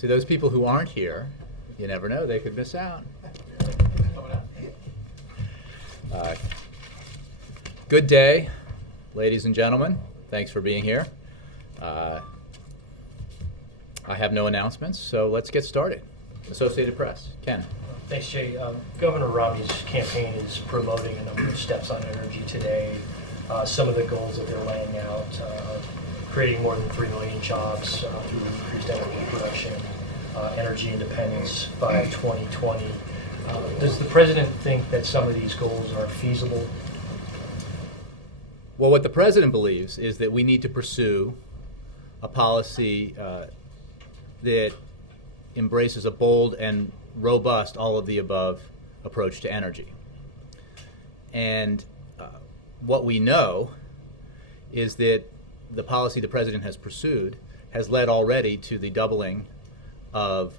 See, those people who aren't here, you never know, they could miss out. Good day, ladies and gentlemen. Thanks for being here. I have no announcements, so let's get started. Associated Press, Ken. Thanks, Jay. Governor Romney's campaign is promoting a number of steps on energy today. Some of the goals that they're laying out are creating more than 3 million jobs through increased energy production, energy independence by 2020. Does the president think that some of these goals are feasible? Well, what the president believes is that we need to pursue a policy that embraces a bold and robust all-of-the-above approach to energy. And what we know is that the policy the president has pursued has led already to the doubling of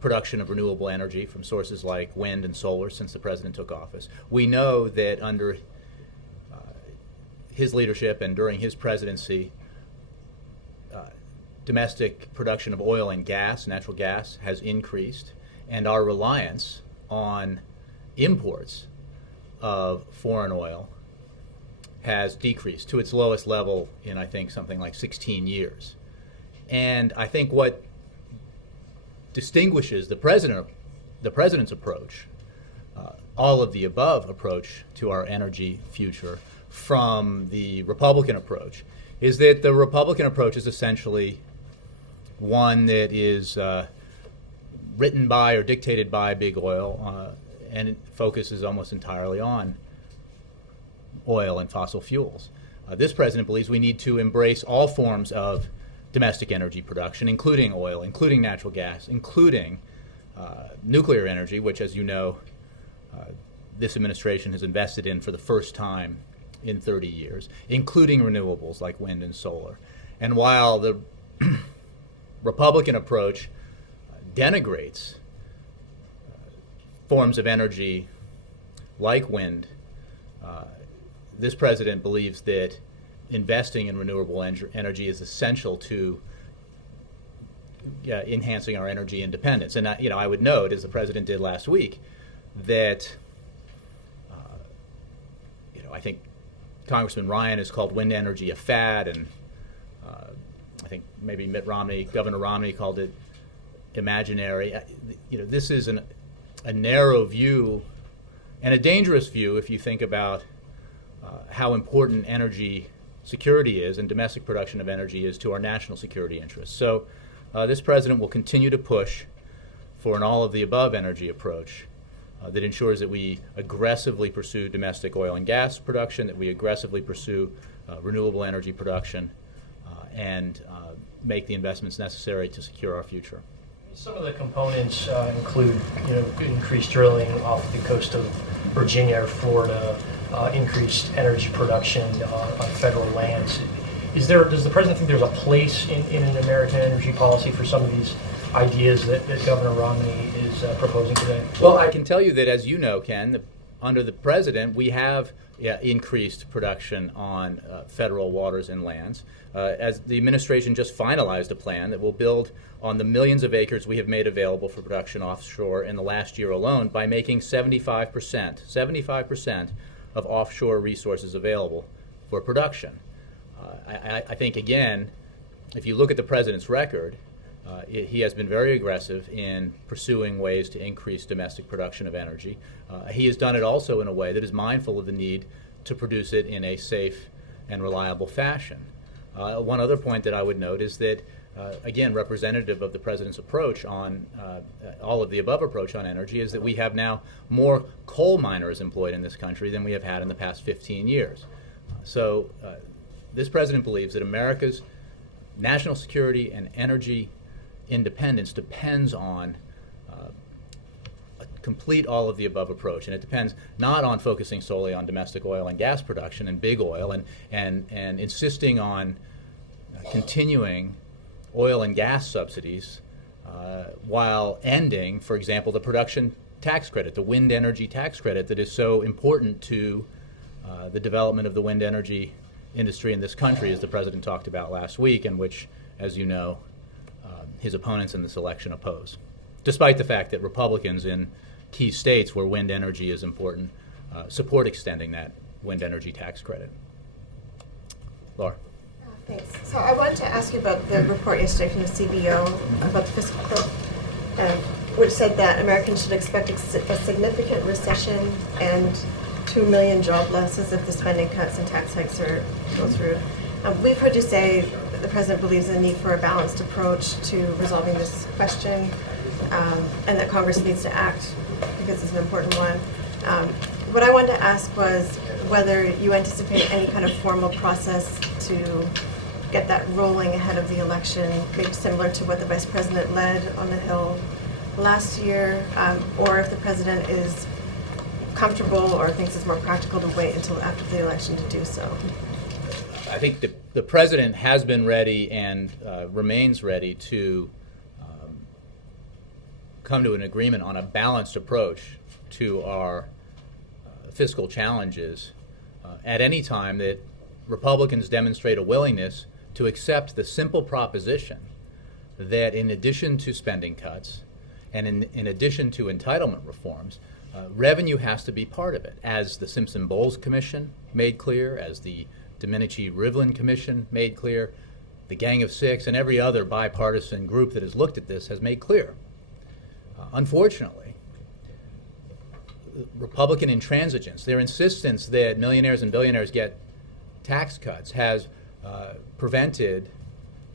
production of renewable energy from sources like wind and solar since the president took office. We know that under his leadership and during his presidency, domestic production of oil and gas, natural gas, has increased, and our reliance on imports of foreign oil has decreased to its lowest level in, I think, something like 16 years. And I think what distinguishes the president's approach, all of the above approach to our energy future from the Republican approach, is that the Republican approach is essentially one that is written by or dictated by big oil, and it focuses almost entirely on oil and fossil fuels. This president believes we need to embrace all forms of domestic energy production, including oil, including natural gas, including nuclear energy, which, as you know, this administration has invested in for the first time in 30 years, including renewables like wind and solar. And while the Republican approach denigrates forms of energy like wind, this president believes that investing in renewable energy is essential to enhancing our energy independence. And I would note, as the president did last week, that I think Congressman Ryan has called wind energy a fad, and I think maybe Governor Romney called it imaginary. This is a narrow view and a dangerous view if you think about how important energy security is and domestic production of energy is to our national security interests. So this president will continue to push for an all-of-the-above energy approach that ensures that we aggressively pursue domestic oil and gas production, that we aggressively pursue renewable energy production, and make the investments necessary to secure our future. Some of the components include, increased drilling off the coast of Virginia or Florida, increased energy production on federal lands. Does the president think there's a place in an American energy policy for some of these ideas that Governor Romney is proposing today? Well, I can tell you that, as you know, Ken, under the president, we have increased production on federal waters and lands. As the administration just finalized a plan that will build on the millions of acres we have made available for production offshore in the last year alone by making 75% of offshore resources available for production. I think, again, if you look at the president's record, he has been very aggressive in pursuing ways to increase domestic production of energy. He has done it also in a way that is mindful of the need to produce it in a safe and reliable fashion. One other point that I would note is that, again, representative of the president's approach on all of the above approach on energy, is that we have now more coal miners employed in this country than we have had in the past 15 years. So this president believes that America's national security and energy independence depends on a complete all-of-the-above approach, and it depends not on focusing solely on domestic oil and gas production and big oil, and insisting on continuing oil and gas subsidies while ending, for example, the production tax credit, the wind energy tax credit that is so important to the development of the wind energy industry in this country, as the president talked about last week, and which, as you know, his opponents in this election oppose, despite the fact that Republicans in key states where wind energy is important support extending that wind energy tax credit. Laura. Thanks. So I wanted to ask you about the report yesterday from the CBO about the fiscal cliff, which said that Americans should expect a significant recession and 2 million job losses if the spending cuts and tax hikes go through. We've heard you say that the president believes in the need for a balanced approach to resolving this question, and that Congress needs to act because it's an important one. What I wanted to ask was whether you anticipate any kind of formal process to get that rolling ahead of the election, maybe similar to what the vice president led on the Hill last year, or if the president is comfortable or thinks it's more practical to wait until after the election to do so. I think the president has been ready and remains ready to come to an agreement on a balanced approach to our fiscal challenges at any time that Republicans demonstrate a willingness to accept the simple proposition that in addition to spending cuts and in addition to entitlement reforms, revenue has to be part of it, as the Simpson-Bowles Commission made clear, as the Domenici-Rivlin Commission made clear, the Gang of Six, and every other bipartisan group that has looked at this has made clear. Unfortunately, Republican intransigence, their insistence that millionaires and billionaires get tax cuts, has prevented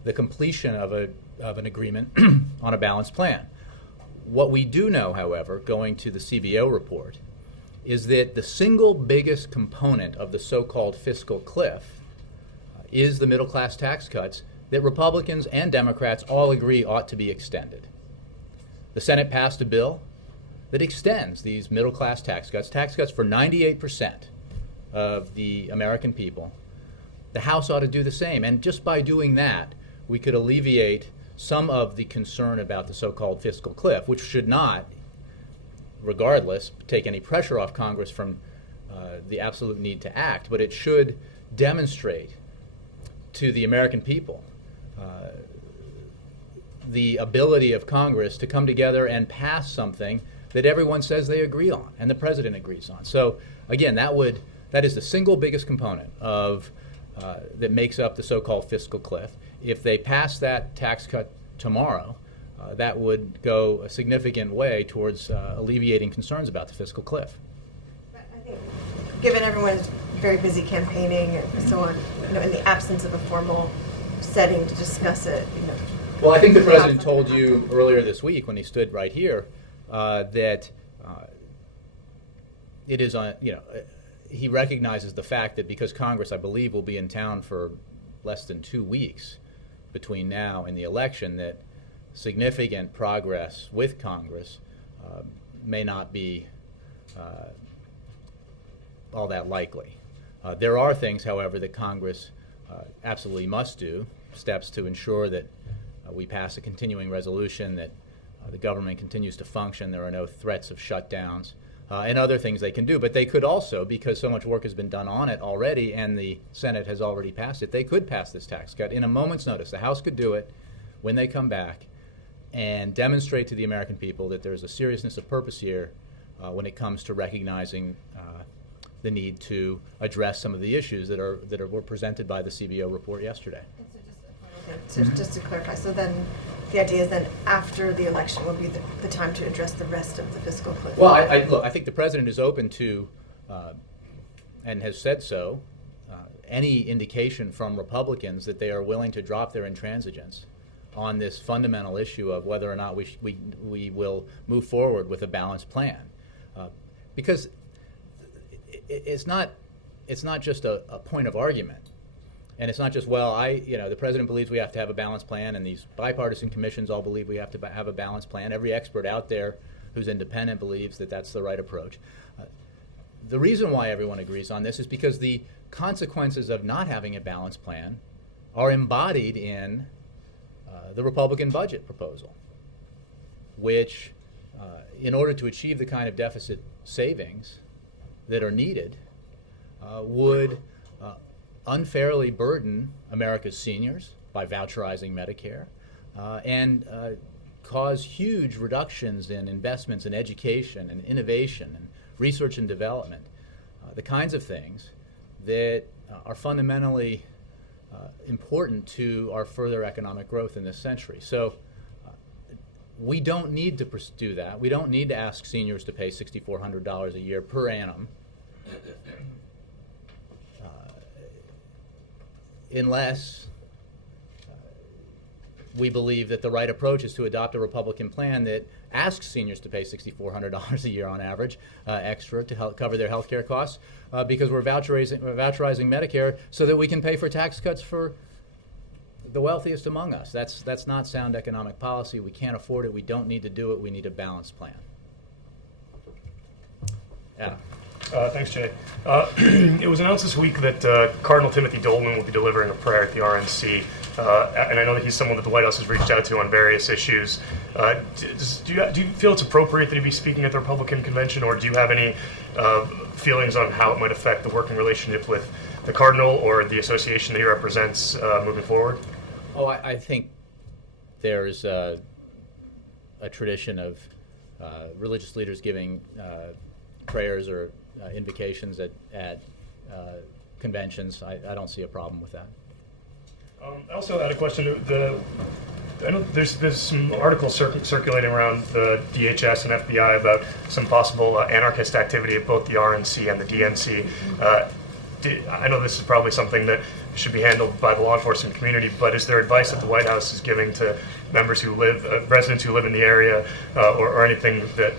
the completion of an agreement on a balanced plan. What we do know, however, going to the CBO report, is that the single biggest component of the so-called fiscal cliff is the middle-class tax cuts that Republicans and Democrats all agree ought to be extended. The Senate passed a bill that extends these middle-class tax cuts for 98% of the American people. The House ought to do the same, and just by doing that, we could alleviate some of the concern about the so-called fiscal cliff, which should not, regardless, take any pressure off Congress from the absolute need to act, but it should demonstrate to the American people the ability of Congress to come together and pass something that everyone says they agree on and the president agrees on. So again, that is the single biggest component of that makes up the so-called fiscal cliff. If they pass that tax cut tomorrow, that would go a significant way towards alleviating concerns about the fiscal cliff. I think, given everyone's very busy campaigning and so on, in the absence of a formal setting to discuss it, Well, I think the president told you earlier this week when he stood right here that it is on, he recognizes the fact that because Congress, I believe, will be in town for less than 2 weeks between now and the election, that significant progress with Congress may not be all that likely. There are things, however, that Congress absolutely must do, steps to ensure that we pass a continuing resolution, that the government continues to function, there are no threats of shutdowns, and other things they can do. But they could also, because so much work has been done on it already and the Senate has already passed it, they could pass this tax cut in a moment's notice. The House could do it when they come back and demonstrate to the American people that there's a seriousness of purpose here when it comes to recognizing the need to address some of the issues that were presented by the CBO report yesterday. So just to clarify, so then the idea is then after the election will be the time to address the rest of the fiscal cliff? Well, I think the president is open to, and has said so, any indication from Republicans that they are willing to drop their intransigence on this fundamental issue of whether or not we will move forward with a balanced plan, because it's not just a point of argument. And it's not just, the president believes we have to have a balanced plan, and these bipartisan commissions all believe we have to have a balanced plan. Every expert out there who's independent believes that that's the right approach. The reason why everyone agrees on this is because the consequences of not having a balanced plan are embodied in the Republican budget proposal, which, in order to achieve the kind of deficit savings that are needed, would unfairly burden America's seniors by voucherizing Medicare, and cause huge reductions in investments in education and innovation and research and development, the kinds of things that are fundamentally important to our further economic growth in this century. So we don't need to do that. We don't need to ask seniors to pay $6,400 a year per annum unless we believe that the right approach is to adopt a Republican plan that asks seniors to pay $6,400 a year on average extra to help cover their health care costs because we're voucherizing Medicare so that we can pay for tax cuts for the wealthiest among us. That's not sound economic policy. We can't afford it. We don't need to do it. We need a balanced plan. Adam. Thanks, Jay. It was announced this week that Cardinal Timothy Dolman will be delivering a prayer at the RNC, and I know that he's someone that the White House has reached out to on various issues. Do you feel it's appropriate that he be speaking at the Republican convention, or do you have any feelings on how it might affect the working relationship with the Cardinal or the association that he represents moving forward? Oh, I think there's a tradition of religious leaders giving prayers or invocations at conventions. I don't see a problem with that. I also had a question. I know there's some articles circulating around the DHS and FBI about some possible anarchist activity at both the RNC and the DNC. I know this is probably something that should be handled by the law enforcement community, but is there advice that the White House is giving to members who live, residents who live in the area, or anything that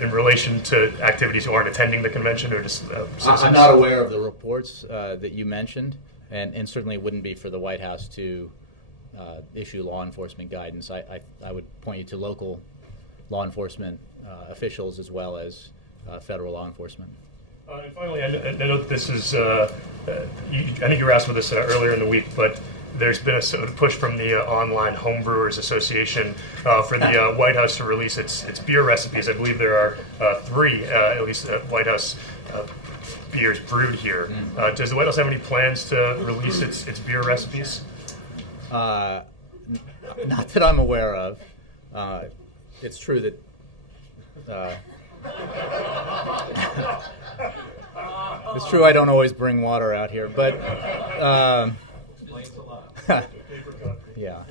in relation to activities who aren't attending the convention or just citizens? I'm not aware of the reports that you mentioned, and certainly it wouldn't be for the White House to issue law enforcement guidance. I would point you to local law enforcement officials as well as federal law enforcement. And finally, I know that this is, I think you were asked about this earlier in the week, but there's been a sort of push from the Online Homebrewers Association for the White House to release its beer recipes. I believe there are 3, at least, White House beers brewed here. Does the White House have any plans to release its beer recipes? Not that I'm aware of. It's true that it's true I don't always bring water out here, but yeah.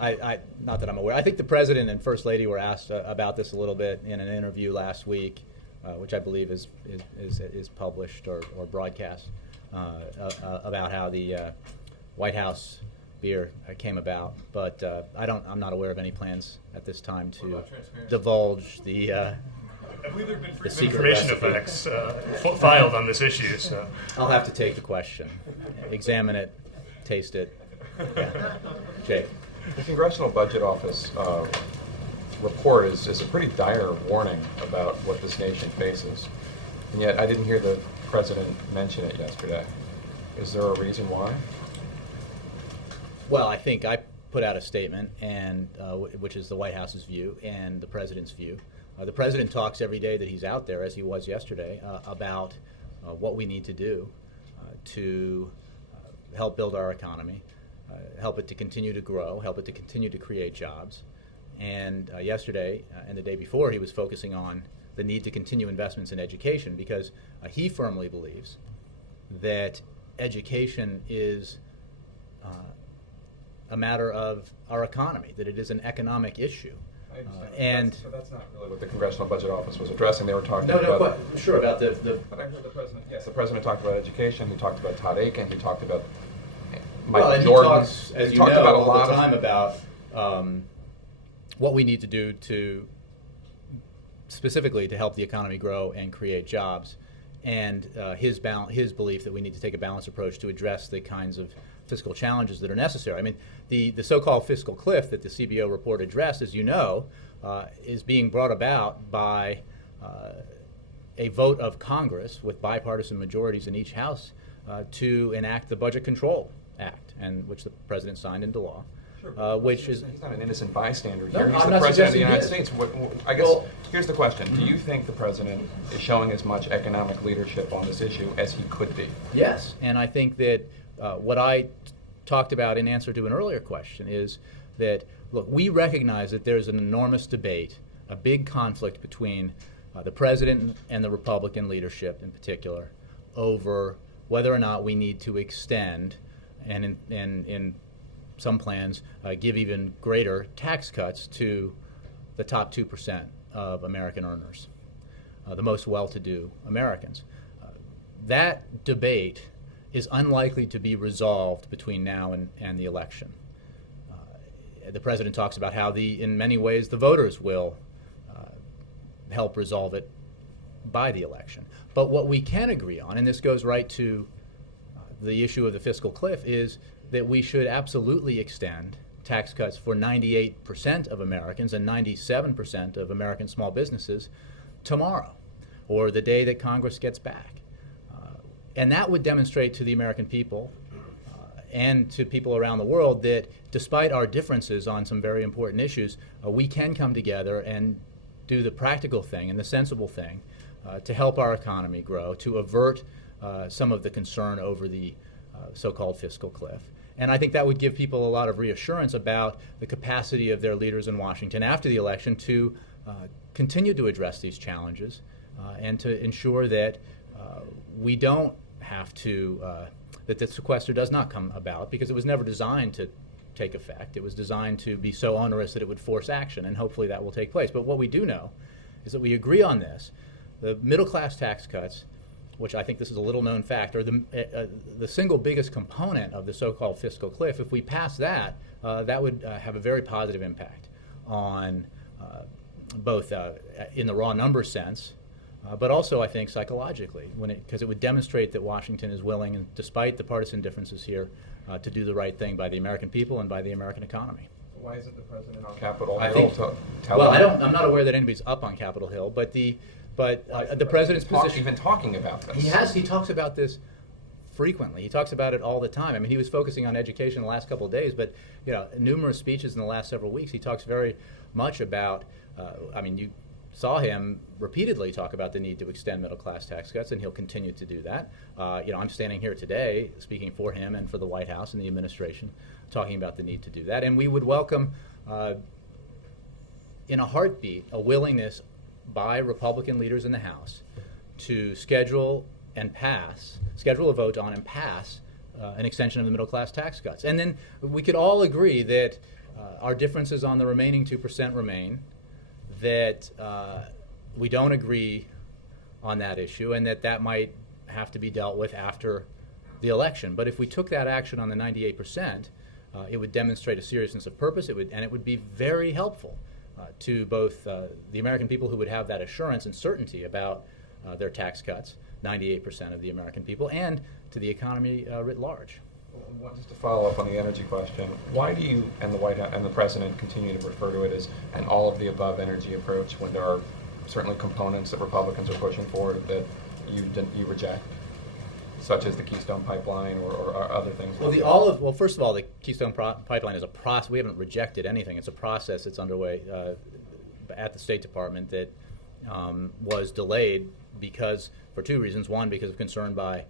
I not that I'm aware. I think the President and First Lady were asked about this a little bit in an interview last week, which I believe is published or broadcast, about how the White House beer came about. But I'm not aware of any plans at this time to divulge the. I believe there have been the frequent information effects filed on this issue. So I'll have to take the question, examine it, taste it. Yeah. Jay. The Congressional Budget Office report is a pretty dire warning about what this nation faces, and yet I didn't hear the President mention it yesterday. Is there a reason why? Well, I think I put out a statement, and which is the White House's view and the President's view. The President talks every day that he's out there, as he was yesterday, about what we need to do to help build our economy, help it to continue to grow, help it to continue to create jobs. And yesterday and the day before, he was focusing on the need to continue investments in education because he firmly believes that education is a matter of our economy, that it is an economic issue. So that's not really what the Congressional Budget Office was addressing. They were talking about the. But I heard the President. Yes, the President talked about education. He talked about Todd Aiken. He talked about Michael Jordan. He talks, as you know, about all the time about what we need to do to specifically to help the economy grow and create jobs, and his belief that we need to take a balanced approach to address the kinds of fiscal challenges that are necessary. I mean, the so-called fiscal cliff that the CBO report addressed, as you know, is being brought about by a vote of Congress with bipartisan majorities in each house to enact the Budget Control Act, and which the President signed into law. Sure, Which is he's not an innocent bystander No, here. He's I'm the not President of the suggesting United he is. States. I guess Well, here's the question: Do you think the President is showing as much economic leadership on this issue as he could be? Yes, and I think that what I talked about in answer to an earlier question is that, look, we recognize that there's an enormous debate, a big conflict between the president and the Republican leadership in particular over whether or not we need to extend and in some plans give even greater tax cuts to the top 2% of American earners, the most well-to-do Americans. That debate is unlikely to be resolved between now and the election. The president talks about how in many ways the voters will help resolve it by the election. But what we can agree on, and this goes right to the issue of the fiscal cliff, is that we should absolutely extend tax cuts for 98% of Americans and 97% of American small businesses tomorrow, or the day that Congress gets back. And that would demonstrate to the American people and to people around the world that despite our differences on some very important issues, we can come together and do the practical thing and the sensible thing to help our economy grow, to avert some of the concern over the so-called fiscal cliff. And I think that would give people a lot of reassurance about the capacity of their leaders in Washington after the election to continue to address these challenges and to ensure that we don't have to, that the sequester does not come about, because it was never designed to take effect. It was designed to be so onerous that it would force action, and hopefully that will take place. But what we do know is that we agree on this. The middle-class tax cuts, which I think this is a little-known fact, are the single biggest component of the so-called fiscal cliff. If we pass that, that would have a very positive impact on both in the raw number sense, but also, I think, psychologically, because it would demonstrate that Washington is willing, and despite the partisan differences here, to do the right thing by the American people and by the American economy. Why isn't the president on Capitol I Hill think, telling I'm not aware that anybody's up on Capitol Hill, but the president's position. Even talking about this. He talks about this frequently. He talks about it all the time. I mean, he was focusing on education the last couple of days, but numerous speeches in the last several weeks, he talks very much about. You saw him repeatedly talk about the need to extend middle-class tax cuts, and he'll continue to do that. I'm standing here today speaking for him and for the White House and the administration, talking about the need to do that. And we would welcome, in a heartbeat, a willingness by Republican leaders in the House to schedule a vote on and pass an extension of the middle-class tax cuts. And then we could all agree that our differences on the remaining 2% remain, that we don't agree on that issue, and that might have to be dealt with after the election. But if we took that action on the 98%, it would demonstrate a seriousness of purpose, and it would be very helpful to both the American people who would have that assurance and certainty about their tax cuts, 98% of the American people, and to the economy writ large. Just to follow up on the energy question, why do you and the White House and the president continue to refer to it as an all-of-the-above energy approach when there are certainly components that Republicans are pushing forward that you reject, such as the Keystone Pipeline or other things? Well, first of all, the Keystone Pipeline is a process. We haven't rejected anything. It's a process that's underway at the State Department that was delayed for two reasons. One, because of concern by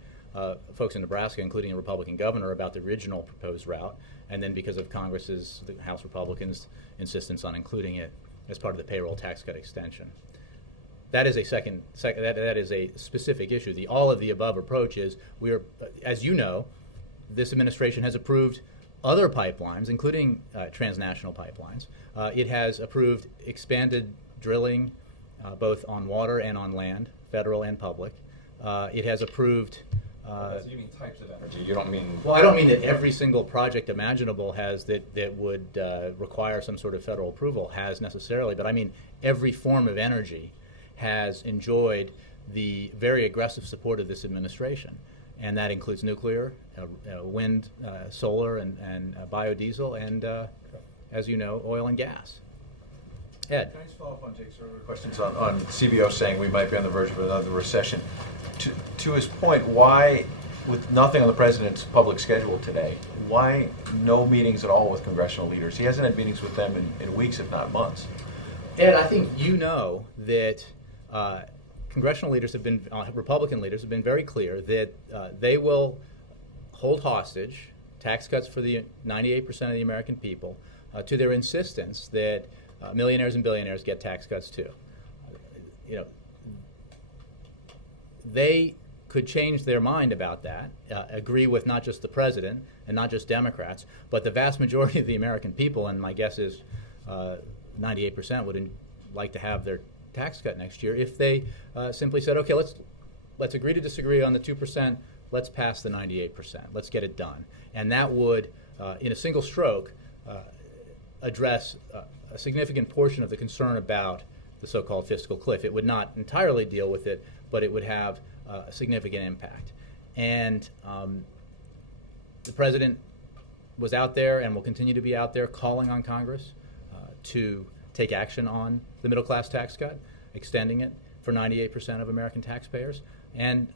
folks in Nebraska, including a Republican governor, about the original proposed route, and then because of the House Republicans' insistence on including it as part of the payroll tax cut extension. That is that is a specific issue. The all-of-the-above approach is as you know, this administration has approved other pipelines, including transnational pipelines. It has approved expanded drilling, both on water and on land, federal and public. It has approved. So you mean types of energy? You don't mean. Well, I don't mean that every single project imaginable that would require some sort of federal approval has necessarily, but I mean every form of energy has enjoyed the very aggressive support of this administration, and that includes nuclear, wind, solar, and biodiesel, and as you know, oil and gas. Ed. Can I just follow up on Jake's earlier questions on CBO saying we might be on the verge of another recession? To his point, why, with nothing on the president's public schedule today, why no meetings at all with congressional leaders? He hasn't had meetings with them in weeks, if not months. Ed, I think you know that congressional leaders Republican leaders have been very clear that they will hold hostage tax cuts for the 98% of the American people to their insistence that millionaires and billionaires get tax cuts too. They could change their mind about that, agree with not just the president and not just Democrats, but the vast majority of the American people, and my guess is 98% would like to have their tax cut next year if they simply said, okay, let's agree to disagree on the 2%, let's pass the 98%, let's get it done. And that would, in a single stroke, address a significant portion of the concern about the so-called fiscal cliff. It would not entirely deal with it, but it would have a significant impact. And the president was out there and will continue to be out there calling on Congress to take action on the middle class tax cut, extending it for 98% of American taxpayers. And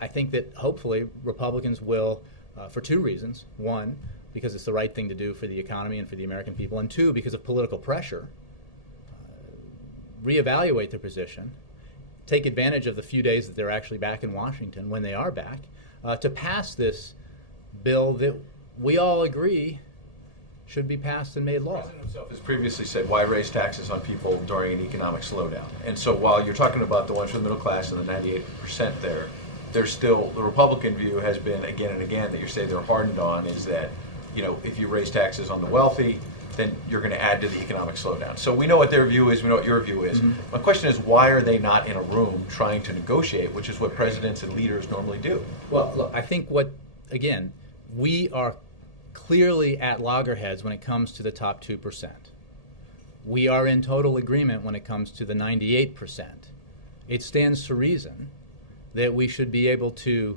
I think that hopefully Republicans will, for two reasons. One, because it's the right thing to do for the economy and for the American people, and two, because of political pressure, reevaluate their position, take advantage of the few days that they're actually back in Washington, when they are back, to pass this bill that we all agree should be passed and made law. The president himself has previously said, why raise taxes on people during an economic slowdown? And so while you're talking about the ones for the middle class and the 98% there, there's still, the Republican view has been again and again that you say they're hardened on is that, if you raise taxes on the wealthy, then you're going to add to the economic slowdown. So we know what their view is, we know what your view is. Mm-hmm. My question is, why are they not in a room trying to negotiate, which is what presidents and leaders normally do? Well, look, I think we are clearly at loggerheads when it comes to the top 2%. We are in total agreement when it comes to the 98%. It stands to reason that we should be able to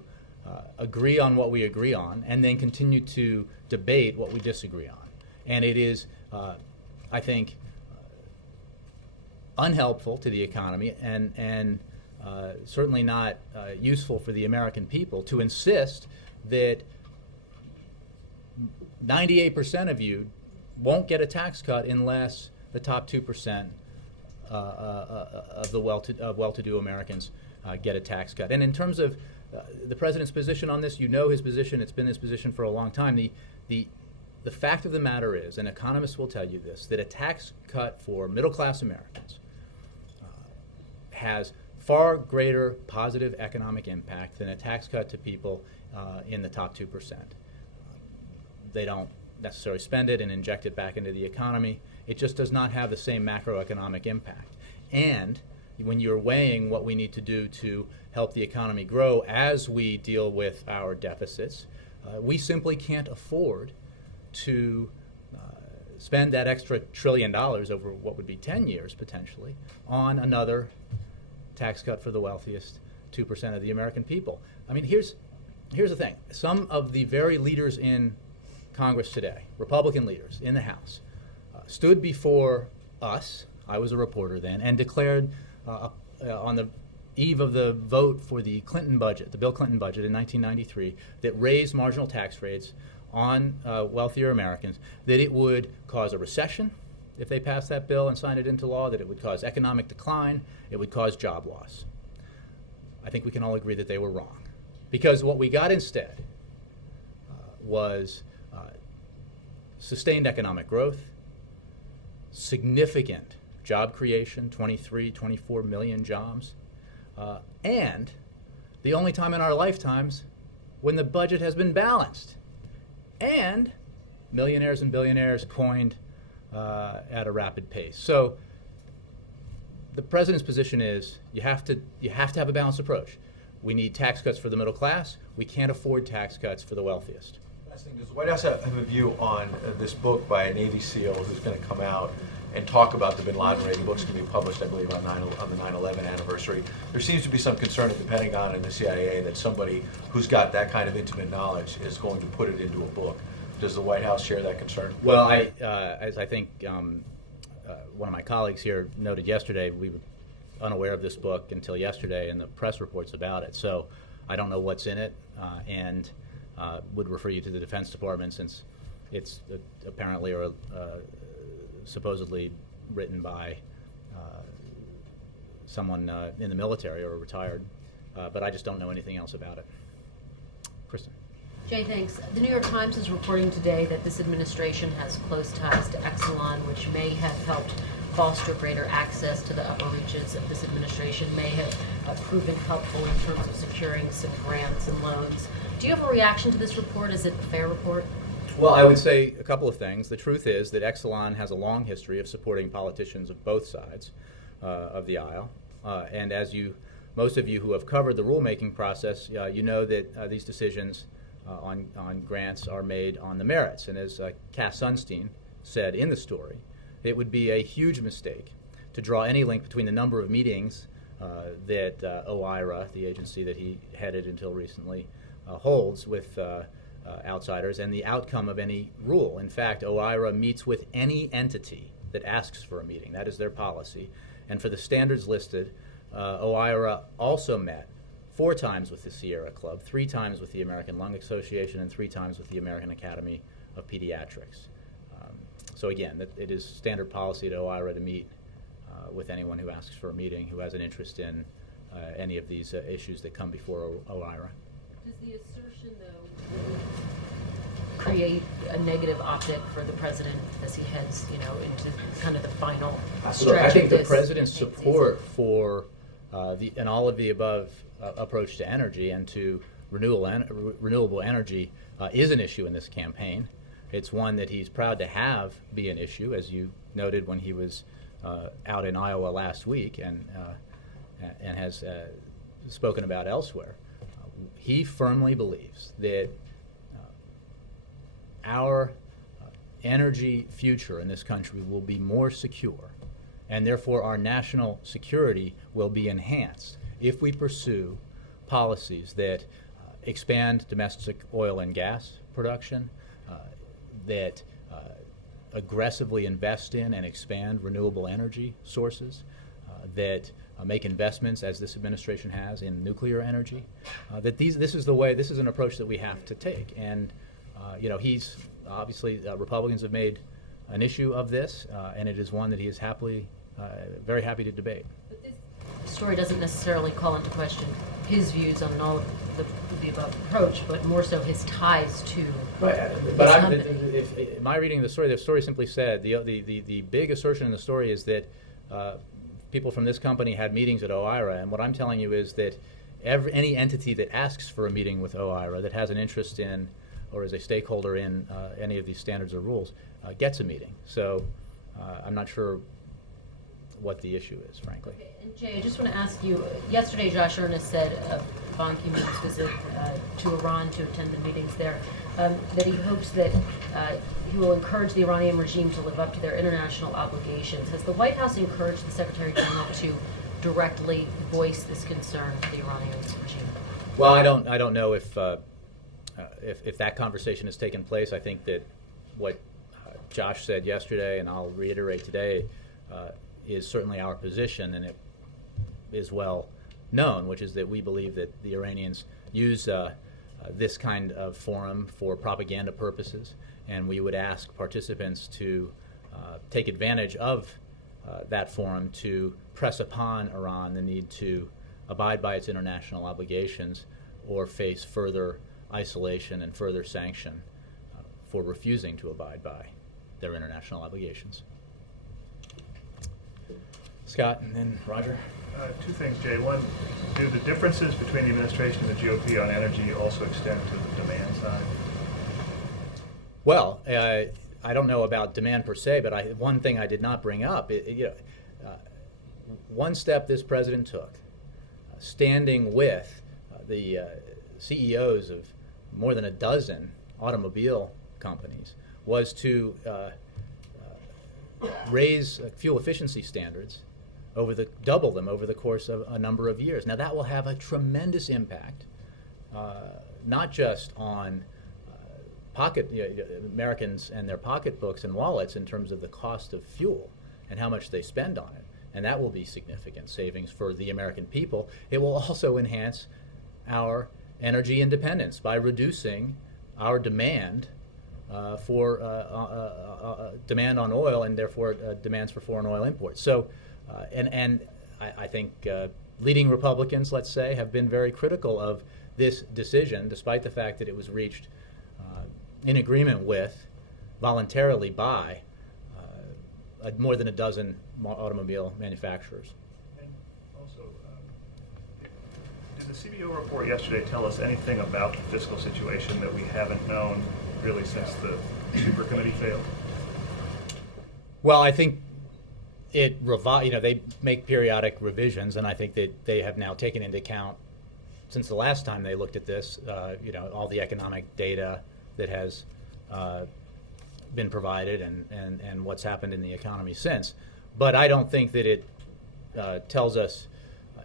agree on what we agree on and then continue to debate what we disagree on. And it is, I think, unhelpful to the economy and certainly not useful for the American people to insist that 98% of you won't get a tax cut unless the top 2% of the well-to-do Americans get a tax cut. And in terms of the president's position on this, his position. It's been his position for a long time. The fact of the matter is, and economists will tell you this, that a tax cut for middle-class Americans has far greater positive economic impact than a tax cut to people in the top 2%. They don't necessarily spend it and inject it back into the economy. It just does not have the same macroeconomic impact. And when you're weighing what we need to do to help the economy grow as we deal with our deficits, we simply can't afford to spend that extra $1 trillion over what would be 10 years potentially on another tax cut for the wealthiest 2% of the American people. I mean, here's the thing. Some of the very leaders in Congress today, Republican leaders in the House, stood before us, I was a reporter then, and declared on the eve of the vote for the Clinton budget, the Bill Clinton budget in 1993, that raised marginal tax rates on wealthier Americans, that it would cause a recession if they passed that bill and signed it into law, that it would cause economic decline, it would cause job loss. I think we can all agree that they were wrong. Because what we got instead was sustained economic growth, significant job creation, 23, 24 million jobs, and the only time in our lifetimes when the budget has been balanced, and millionaires and billionaires coined at a rapid pace. So the president's position is you have to have a balanced approach. We need tax cuts for the middle class. We can't afford tax cuts for the wealthiest. Last thing, does the White House have a view on this book by a Navy SEAL who's going to come out and talk about the bin Laden raid? The book's going to be published, I believe, on the 9/11 anniversary. There seems to be some concern at the Pentagon and the CIA that somebody who's got that kind of intimate knowledge is going to put it into a book. Does the White House share that concern? Well, as I think one of my colleagues here noted yesterday, we were unaware of this book until yesterday and the press reports about it. So I don't know what's in it and would refer you to the Defense Department since it's apparently or supposedly written by someone in the military or retired. But I just don't know anything else about it. Kristen. Jay, thanks. The New York Times is reporting today that this administration has close ties to Exelon, which may have helped foster greater access to the upper reaches of this administration, may have proven helpful in terms of securing some grants and loans. Do you have a reaction to this report? Is it a fair report? Well, I would say a couple of things. The truth is that Exelon has a long history of supporting politicians of both sides of the aisle. And as most of you who have covered the rulemaking process, you know that these decisions on grants are made on the merits. And as Cass Sunstein said in the story, it would be a huge mistake to draw any link between the number of meetings that OIRA, the agency that he headed until recently, holds with outsiders and the outcome of any rule. In fact, OIRA meets with any entity that asks for a meeting. That is their policy. And for the standards listed, OIRA also met 4 times with the Sierra Club, 3 times with the American Lung Association, and 3 times with the American Academy of Pediatrics. So again, it is standard policy at OIRA to meet with anyone who asks for a meeting, who has an interest in any of these issues that come before OIRA. Does the assertion, though, create a negative optic for the president as he heads, into kind of the final stretch I think of the this president's campaign support season? for an all of the above approach to energy and to renewable energy is an issue in this campaign. It's one that he's proud to have be an issue, as you noted when he was out in Iowa last week and has spoken about elsewhere. He firmly believes that our energy future in this country will be more secure, and therefore our national security will be enhanced if we pursue policies that expand domestic oil and gas production, that aggressively invest in and expand renewable energy sources, that make investments, as this administration has, in nuclear energy. This is an approach that we have to take. And he's obviously Republicans have made an issue of this, and it is one that he is very happy to debate. But this story doesn't necessarily call into question his views on all of the above approach, but more so his ties to But my reading of the story simply said the big assertion in the story is that people from this company had meetings at OIRA, and what I'm telling you is that any entity that asks for a meeting with OIRA, that has an interest in or is a stakeholder in any of these standards or rules, gets a meeting. So I'm not sure what the issue is, frankly. Okay. And Jay, I just want to ask you, yesterday Josh Earnest said of Ban Ki-moon's visit to Iran to attend the meetings there, that he hopes that he will encourage the Iranian regime to live up to their international obligations. Has the White House encouraged the Secretary General to directly voice this concern to the Iranian regime? Well, I don't know if that conversation has taken place. I think that what Josh said yesterday, and I'll reiterate today, is certainly our position, and it is well known, which is that we believe that the Iranians use this kind of forum for propaganda purposes, and we would ask participants to take advantage of that forum to press upon Iran the need to abide by its international obligations or face further isolation and further sanction for refusing to abide by their international obligations. Scott, and then Roger. 2 things, Jay. One, do the differences between the administration and the GOP on energy also extend to the demand side? Well, I don't know about demand per se, but one thing I did not bring up, one step this president took, standing with the CEOs of more than a dozen automobile companies, was to raise fuel efficiency standards, double them over the course of a number of years. Now that will have a tremendous impact, not just on Americans and their pocketbooks and wallets in terms of the cost of fuel and how much they spend on it, and that will be significant savings for the American people. It will also enhance our energy independence by reducing our demand demand on oil, and therefore demands for foreign oil imports. So, I think leading Republicans, let's say, have been very critical of this decision, despite the fact that it was reached in agreement with, voluntarily by, more than a dozen automobile manufacturers. And also, did the CBO report yesterday tell us anything about the fiscal situation that we haven't known really since the super committee failed? Well, I think they make periodic revisions, and I think that they have now taken into account, since the last time they looked at this, all the economic data that has been provided and what's happened in the economy since. But I don't think that it tells us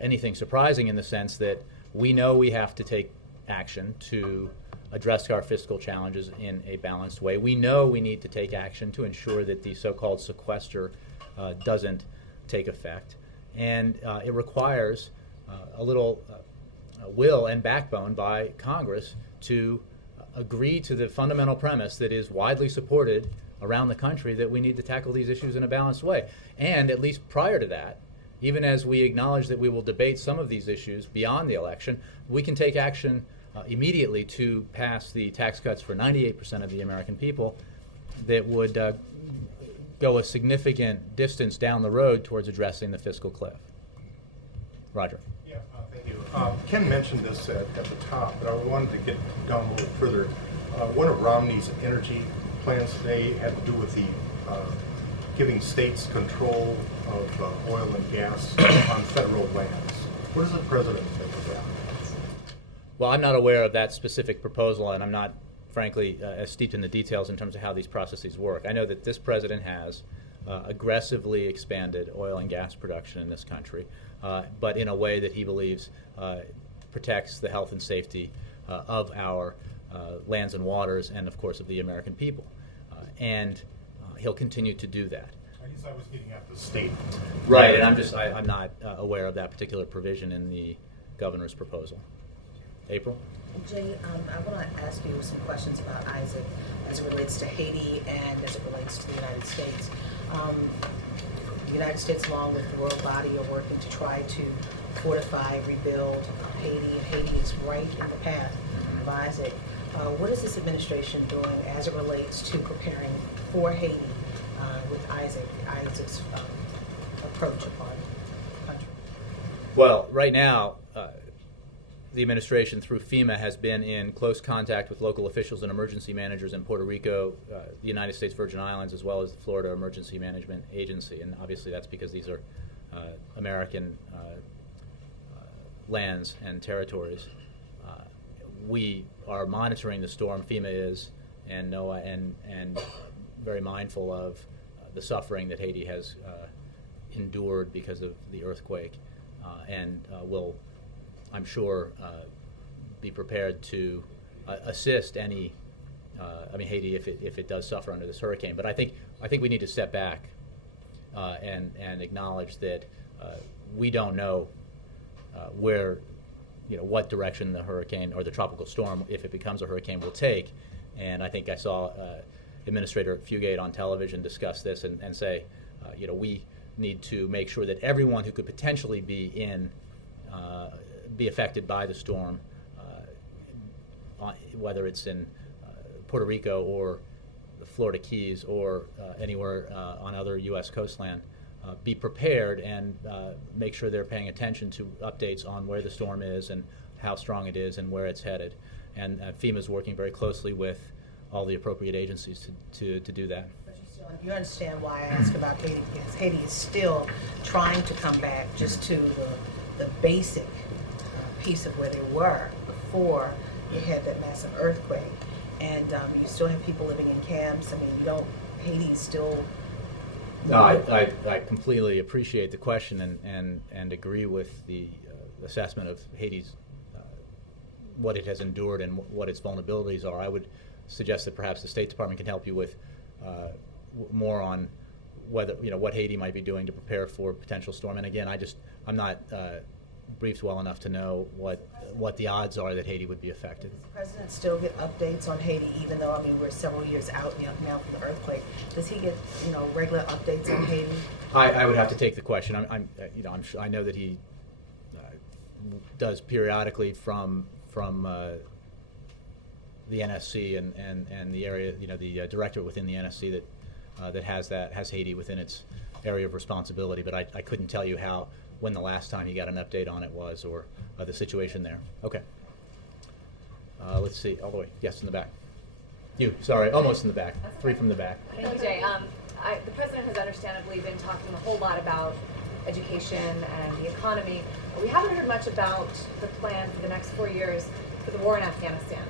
anything surprising, in the sense that we know we have to take action to address our fiscal challenges in a balanced way. We know we need to take action to ensure that the so-called sequester doesn't take effect. And it requires a little will and backbone by Congress to agree to the fundamental premise that is widely supported around the country, that we need to tackle these issues in a balanced way. And at least prior to that, even as we acknowledge that we will debate some of these issues beyond the election, we can take action immediately to pass the tax cuts for 98% of the American people that would go a significant distance down the road towards addressing the fiscal cliff. Roger. Yeah, thank you. Ken mentioned this at the top, but I wanted to get down a little further. One of Romney's energy plans today had to do with the giving states control of oil and gas on federal lands. What does the president think of that? Well, I'm not aware of that specific proposal, and I'm not, frankly, as steeped in the details in terms of how these processes work. I know that this president has aggressively expanded oil and gas production in this country, but in a way that he believes protects the health and safety of our lands and waters, and of course of the American people. And he'll continue to do that. I guess I was getting at the state. Right, and I'm not aware of that particular provision in the governor's proposal. April? Jay, I want to ask you some questions about Isaac as it relates to Haiti and as it relates to the United States. The United States, along with the royal body, are working to try to fortify, rebuild Haiti, and Haiti is right in the path of Isaac. What is this administration doing as it relates to preparing for Haiti with Isaac's approach upon the country? Well, right now, the administration through FEMA has been in close contact with local officials and emergency managers in Puerto Rico, the United States Virgin Islands, as well as the Florida Emergency Management Agency. And obviously that's because these are American lands and territories. We are monitoring the storm, FEMA is, and NOAA, and very mindful of the suffering that Haiti has endured because of the earthquake, and will, I'm sure, be prepared to assist any, Haiti if it does suffer under this hurricane. But I think we need to step back and acknowledge that we don't know where, what direction the hurricane or the tropical storm, if it becomes a hurricane, will take. And I think I saw Administrator Fugate on television discuss this and say, we need to make sure that everyone who could potentially be affected by the storm, whether it's in Puerto Rico or the Florida Keys or anywhere on other U.S. coastland, be prepared and make sure they're paying attention to updates on where the storm is and how strong it is and where it's headed. And FEMA is working very closely with all the appropriate agencies to do that. But you understand why I ask about Haiti, because Haiti is still trying to come back just to the basic piece of where they were before you had that massive earthquake. And you still have people living in camps. Haiti's still... No, I completely appreciate the question and agree with the assessment of Haiti's, what it has endured and what its vulnerabilities are. I would suggest that perhaps the State Department can help you with more on whether, what Haiti might be doing to prepare for potential storm. And again, I'm not briefed well enough to know what the odds are that Haiti would be affected. Does the president still get updates on Haiti, even though we're several years out now from the earthquake? Does he get regular updates on Haiti? I would have to take the question. I know that he does periodically from the NSC and the area, the directorate within the NSC that has Haiti within its area of responsibility. But I couldn't tell you when the last time he got an update on it was, or the situation there. Okay. Let's see, all the way. Yes, in the back. You, sorry, almost in the back. That's okay. 3 from the back. Thank you, Jay. The president has understandably been talking a whole lot about education and the economy. We haven't heard much about the plan for the next 4 years for the war in Afghanistan.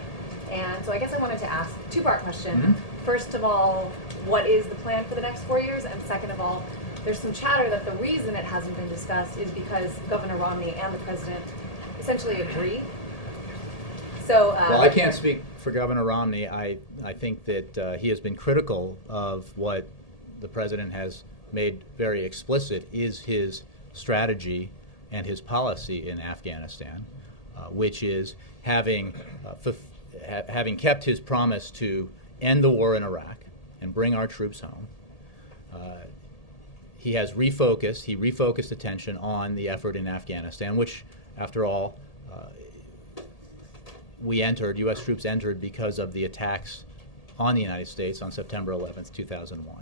And so I guess I wanted to ask a two-part question. Mm-hmm. First of all, what is the plan for the next 4 years? And second of all, there's some chatter that the reason it hasn't been discussed is because Governor Romney and the president essentially agree. So, well, I can't speak for Governor Romney. I think that he has been critical of what the president has made very explicit is his strategy and his policy in Afghanistan, which is having kept his promise to end the war in Iraq and bring our troops home. He refocused attention on the effort in Afghanistan, which, after all, U.S. troops entered because of the attacks on the United States on September 11th, 2001.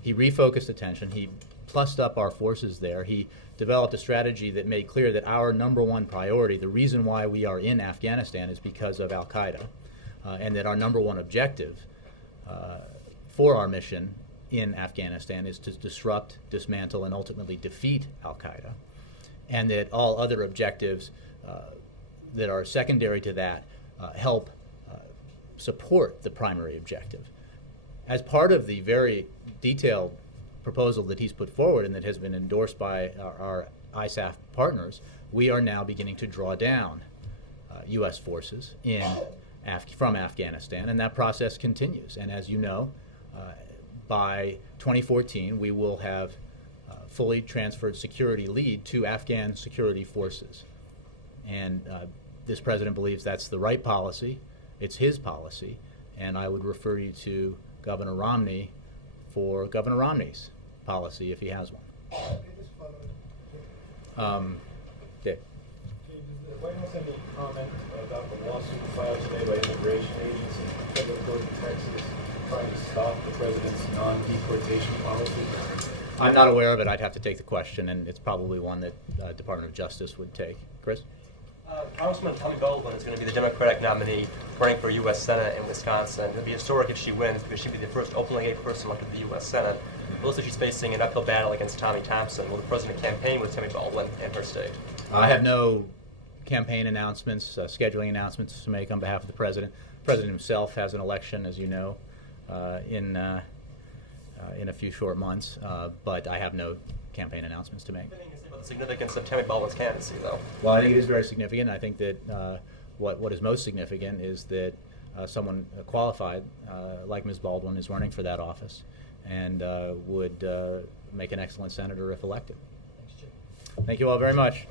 He refocused attention. He plussed up our forces there. He developed a strategy that made clear that our number one priority, the reason why we are in Afghanistan, is because of al-Qaeda, and that our number one objective for our mission in Afghanistan is to disrupt, dismantle, and ultimately defeat al-Qaeda, and that all other objectives that are secondary to that help support the primary objective. As part of the very detailed proposal that he's put forward and that has been endorsed by our ISAF partners, we are now beginning to draw down U.S. forces from Afghanistan, and that process continues. And as you know, by 2014, we will have fully transferred security lead to Afghan security forces. And this president believes that's the right policy. It's his policy. And I would refer you to Governor Romney for Governor Romney's policy if he has one. Dave. Does the White House have any comment about the lawsuit filed today by immigration agents in federal court in Texas trying to stop the president's non-deportation policy? I'm not aware of it. I'd have to take the question, and it's probably one that Department of Justice would take. Chris? Congresswoman Tammy Baldwin is going to be the Democratic nominee running for U.S. Senate in Wisconsin. It will be historic if she wins because she'll be the first openly gay person elected to the U.S. Senate. It looks like she's facing an uphill battle against Tommy Thompson. Will the president campaign with Tammy Baldwin in her state? I have no campaign announcements, scheduling announcements to make on behalf of the president. The president himself has an election, as you know, in a few short months, but I have no campaign announcements to make. About the significance of Tammy Baldwin's candidacy, though. Well, I think it is very significant. I think that what is most significant is that someone qualified like Ms. Baldwin is running for that office and would make an excellent senator if elected. Thank you all very much.